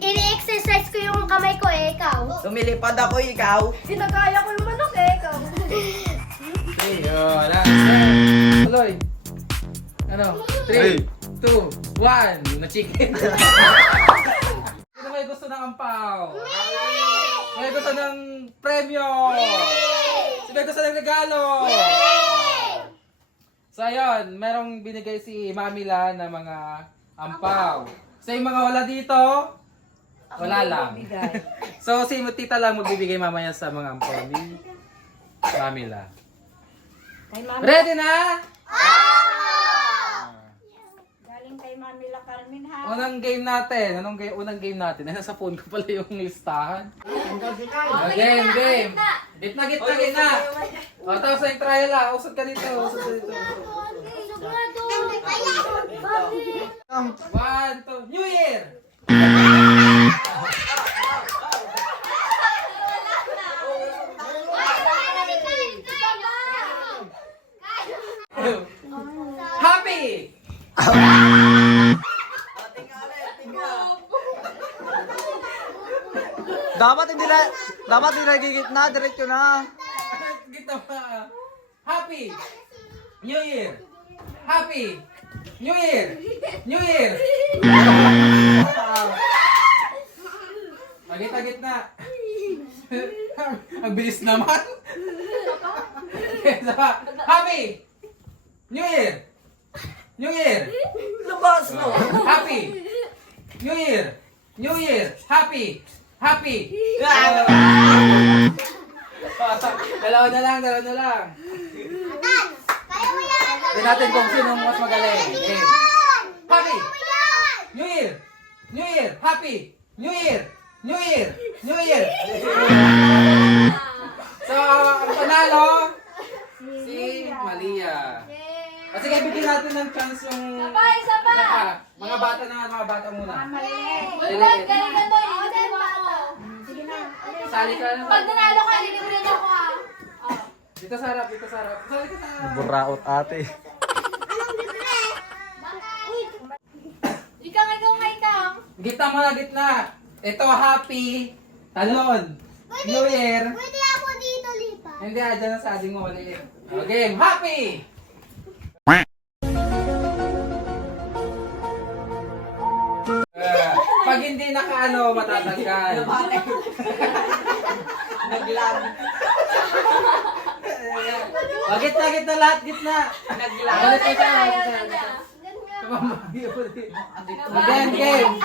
ini-exercise ko yung kamay ko ikaw. Lumilipad ako, ikaw. Sinagaya ko yung manok ikaw. Okay, wala. Tuloy. Ano? 3, 2, 1. Na-chicken. Sino may gusto ng ampaw? May gusto ng premyo? Sino may gusto ng regalo? So ayun, merong binigay si Mami La na mga ampaw. So yung mga wala dito, wala lang. So si Tita lang magbibigay mamaya sa mga ampaw ni Mami La. Ready na? Galing kay Mami La Carmen ha. Unang game natin. Unang game natin? Ay, nasa phone ko pala yung listahan. Game. Gitna. O, tapos yung trial lang. Usod ka dito. One, two, New Year! Happy! Dapat hindi nagigitna, diretso na. Gitna pa. Happy! New Year! Happy! New Year! New Year! Gitna. Ang bilis naman. Happy! New Year! New Year! Lubas mo. Happy! New Year! New Year! Happy! Dalawa na lang. Hindi natin kung sino mas magaling. Okay. Happy! New Year! New Year! Happy! New Year! So, ang panalo, si Malia. Kasi kaya bigyan natin ng chance yung... Isa pa! Mga bata muna. Bulbot, galing ka doon. Ilibre mo ako. Sali ka na. Pag nanalo ka, ilibre mo ako ha. Dito sa harap. Sali ka na. Buraot ate. Ikaw. Gitna mo na, gitna. Ito, happy. Talon. New Year. Pwede ako dito lipat. Hindi, dyan na sa ading mo. Maliit. Okay, happy! Pag hindi nakaano, matatanggal. Naglag. Gitna lahat, gitna. Naglag. Balik ka sa. Game.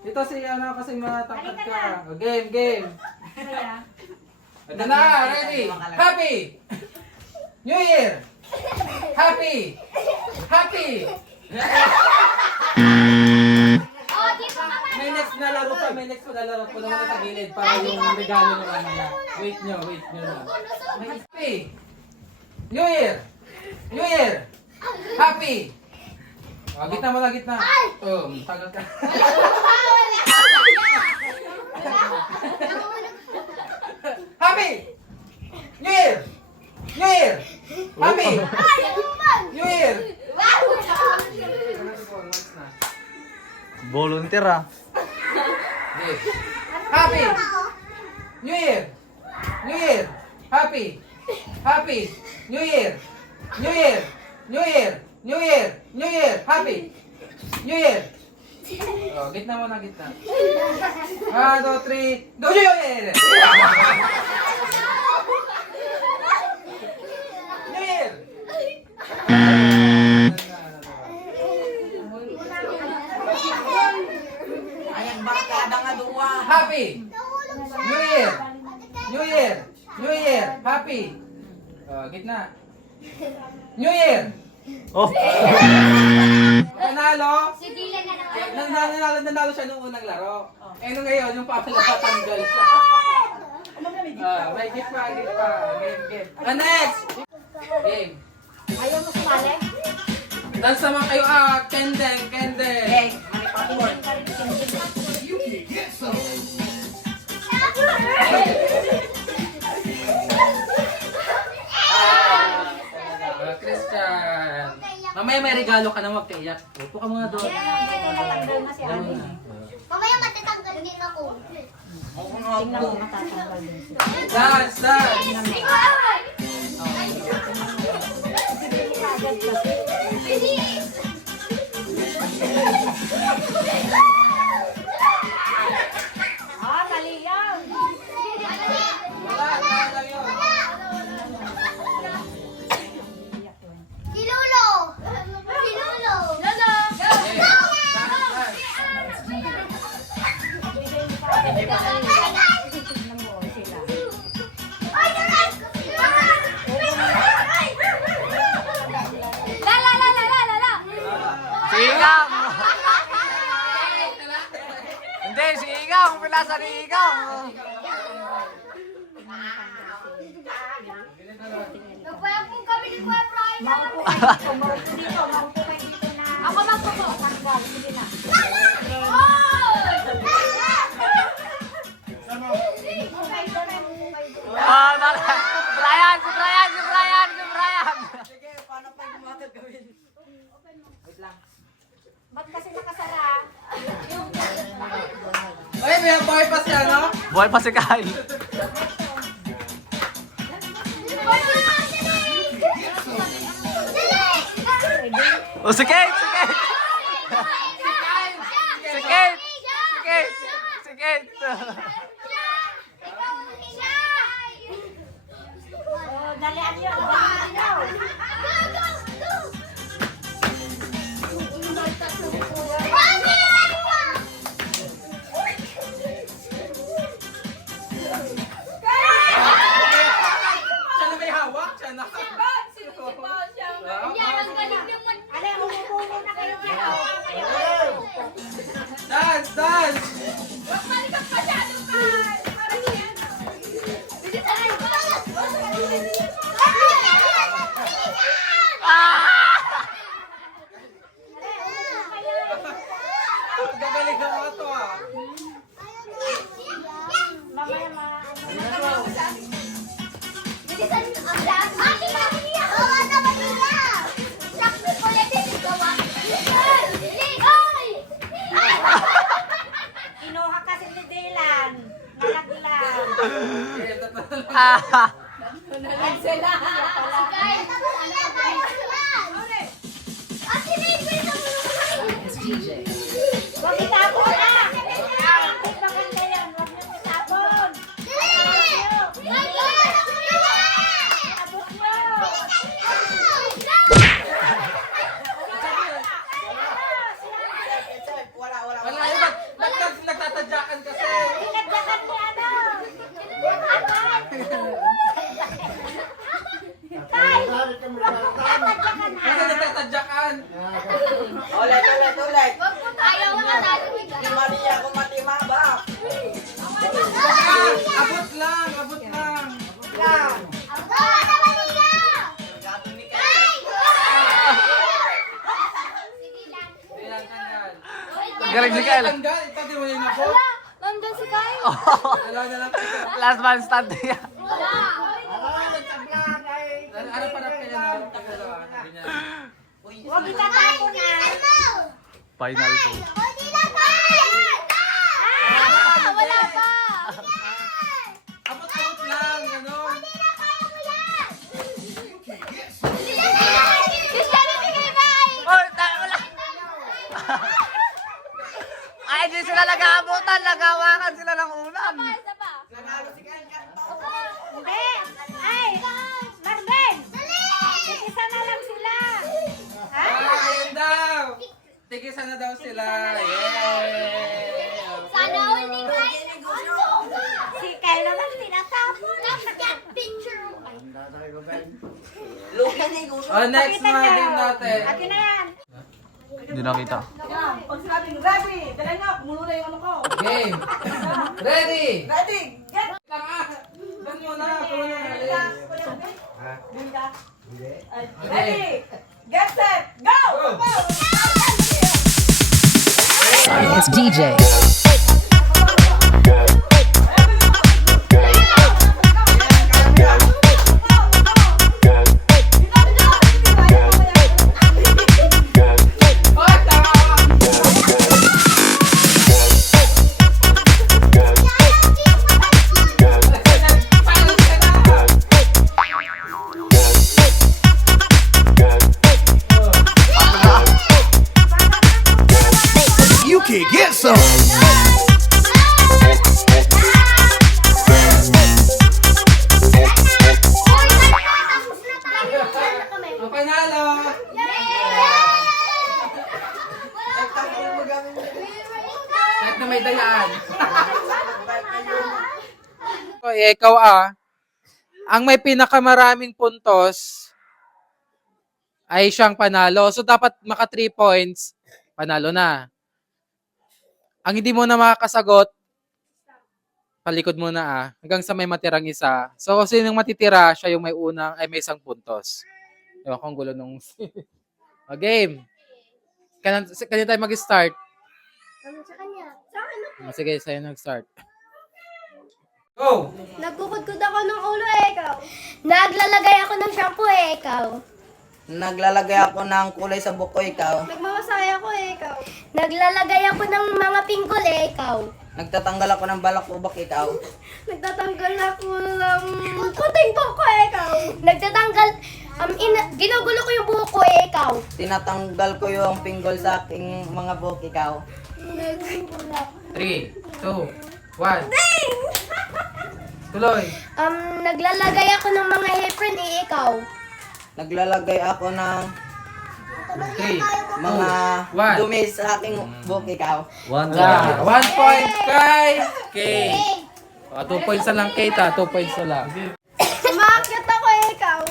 Dito si ano kasi matangkad ka. Game. Ito na, ready? Happy! New Year! Happy! Oh, dito ka na. May next na laro pa naman sa gilid para yung regalo ng kanila. Wait nyo lang. Happy! New Year! Happy! Gitna mo na, gitna. Tagal ka. Happy! New Year! Happy! New Year! Volunteer ah. Happy! New Year! Happy! New Year! Happy! New Year! Gitna mo na, gitna. 1, 2, 3, go New Year! New Year! Ayan barkada nga duwa. Happy! New Year! Happy! Gitna. New Year! Oh. Sigilan Panalo! na naman. Nanalo siya nung unang laro. Eh nung ngayon, yung papalapatanggal siya. May gift pa. Game. Next! Game. Ayaw mo sumali? Dance naman kayo, kendeng. Manipapon. Christian. Mamaya may regalo ka na, huwag ka iyak. Upo ka muna doon. Ito natanggal na si Ayan Ani. na. Mamaya matatanggal din ako. Tingnan mo matatanggal din siya. Dance, dance! Agad kasi. Mali yan. Wala lang yun. Si Lolo! Si Lolo! Lolo! Okay, dance, dance. Tingnan mo sila. La la la la la la la! Sigang! Hindi, sigang! Pinasa ni Igang! Nagpayapong kami ni Kuya Brian. Maupo kayo dito. Maupo dito. Maupo kayo dito na. Ako magpupo. Tanggal. Sige na. Ah, Brian! Si Brian! Si Brian! Si Brian! Ba't kasi nakasara? Ay, may boy pa siya, no? Buhay pa si Kyle. O, si Kate! Si Kate! Si Kate! Si Kate! Si Kate! Oh, dalian yun. Dalian yun. Siya na may hawak, siya na. Ale, umupo muna kayo dyan. Dance, dance! Gagaling ka nga to, ah. Mamaya Inuha kasi ni Dylan. Malaglag. Ah! Huwag itapon na! Bakit maganda yan? Huwag niyo itapon! Abot mo! Wala yun, ba't nagtatadyakan kasi? Pinagdakan ni ano? Tay! Tatadyakan na! Kasi nagtatadyakan. Ulit. Ayaw mo na Mali ako matimaba. Abot lang, abot lang. Kailan tanggal? Galing si Kyle. Tanggal, ito di mo yung abot. Nandun si Kyle. Dalawa na lang. Last man stand niya. Wala. Ano pa na kailan? Dalawa. Ganyan. Huwag itatapon na! Final to. Wala pa. Abot lang, gano'n. Oy, wala. Ay, di sila nag-aabutan. Nag-awakan sila ng unan. Isa pa. Hindi! Ay! Marben! Isa na lang sila! Ha? Ayun daw. Tigisan na daw sila. Yay! Sana all ni Kyle. Si Kyle naman tinatapon. Picture. Lugi na yung gusto. Oh, next Pakita mga niyo. game natin. Akin na yan. Hindi nakita. Pag sinabing ready, dala nyo, kumulo na yung ano ko. Game. Ready. Ready, get! Lang ah. Doon muna. Puno na. Ready, get set, go! It's DJ. Sidekick, get some. Ang panalo! Kahit na may dayaan. Okay, ikaw ang may pinakamaraming puntos ay siyang panalo. So, dapat maka 3 points, panalo na. Ang hindi mo na makakasagot, palikod muna hanggang sa may matirang isa. So, sinong matitira, siya yung may unang, ay may 1 puntos. Ewan ko ang gulo nung... O, game. Kanya tayo mag-start. Sa kanya. Sa akin. Sige, sa'yo nag-start. Go! Nagkukudkud ako ng ulo ikaw. Naglalagay ako ng shampoo ikaw. Naglalagay ako ng kulay sa buko, ikaw. Nagmamasaya ako ikaw. Naglalagay ako ng mga pingkol ikaw. Nagtatanggal ako ng balak ubak, ikaw. Nagtatanggal ako ng puting buko ikaw. Nagtatanggal, ginugulo ko yung buhok ko ikaw. Tinatanggal ko yung pinggol sa aking mga buhok, ikaw. 3, 2, 1. Tuloy. Naglalagay ako ng mga apron ikaw. Naglalagay ako ng 3, mga 1. dumi sa aking buhok, ikaw. 1 point kay Kate. 2 points na lang Kate 2 points na lang. Umakyat ako ikaw.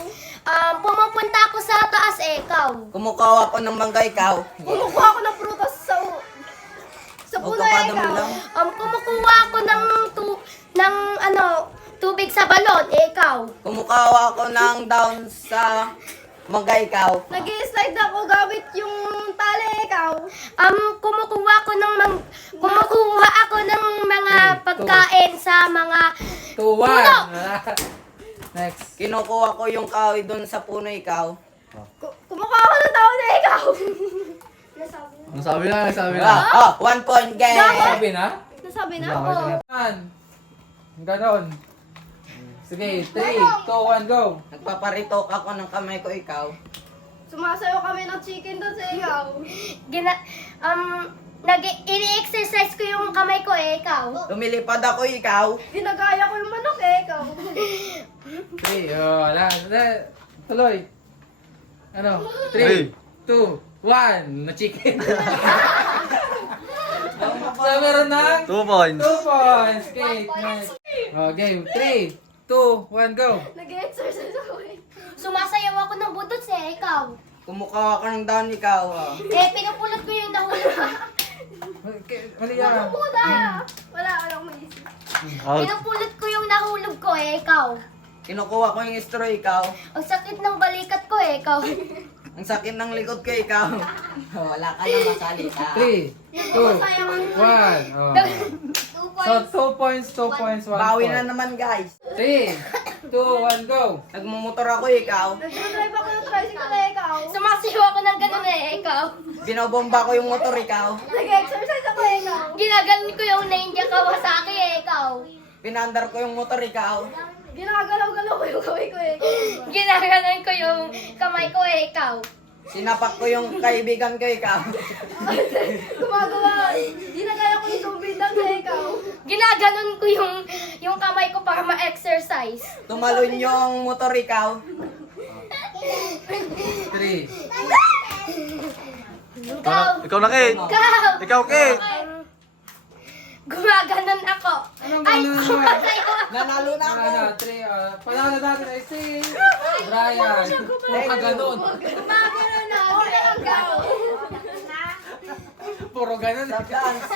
Pumupunta ako sa taas ikaw. Kumukaw ako ng mangga, ikaw. Kumukuha ako ng prutas sa puno Avocado mo ikaw. lang. Kumukuha ako ng tubig sa balon ikaw. Kumukaw ako ng down sa mangga, ikaw. Nag-i-slide ako gamit yung tali ikaw. Kumukuha ako ng mga pagkain sa mga 2, 1. Next. Kinukuha ko yung kahoy doon sa puno, ikaw. Kumukuha ako ng tao na ikaw. Sabi na. 1 point, game. Sabi na? Nasabi na ako. Ganon. Sige, 3, 2, 1, go. Nagpaparitok ako ng kamay ko, ikaw. Sumasayaw kami ng chicken doon sa ikaw. Ini-exercise ko yung kamay ko ikaw. Lumilipad ako, ikaw. Ginagaya ko yung manok ikaw. 3, tuloy. 3, 2, 1. Na-chicken. So, meron ng 2 points. 2 points. Kate, next. Game, 3, 2, 1, go. Nag-exercise ako Sumasayaw ako ng budot sa ikaw. Kumukaw ako ng down, ikaw. Pinupulot ko yung nahulog ko. Mali yan. Wala lang maisip. Pinupulot ko yung nahulog ko ikaw. Kinukuha ko yung straw, ikaw. Ang sakit ng balikat ko ikaw. Ang sakit ng likod ko, ikaw. Wala ka na masalita. 3, 2, 1. So, 2 points, 1 Bawi na point. naman, guys. 3, 2, 1, go. Nagmumotor ako, ikaw. Nag-drive ako ng tricycle ikaw. Sumasayaw ako ng ganun ikaw. Binobomba ko yung motor, ikaw. Nag-exercise ako ikaw. Ginaganon ko yung Ninja Kawasaki ikaw. Pinandar ko yung motor, ikaw. Ginagalaw-galaw ko yung kamay ko ikaw. Ginaganon ko yung kamay ko ikaw. Sinapak ko yung kaibigan ko, ikaw. Gumagawa. Ginagaya ko yung tubig lang sa ikaw. Ginaganon ko yung kamay ko para ma-exercise. Tumalon yung motor, ikaw. 3. Ikaw na, Kate. Ikaw! Ikaw, Kate. Gumaganon ako. Anong Ay, ganun? sumasayaw ako. Nanalo na ako. 3, panalo natin ay si Brian. Puro ka ganun. Gumaganon ako. Ikaw. Puro ganun. Stop dance.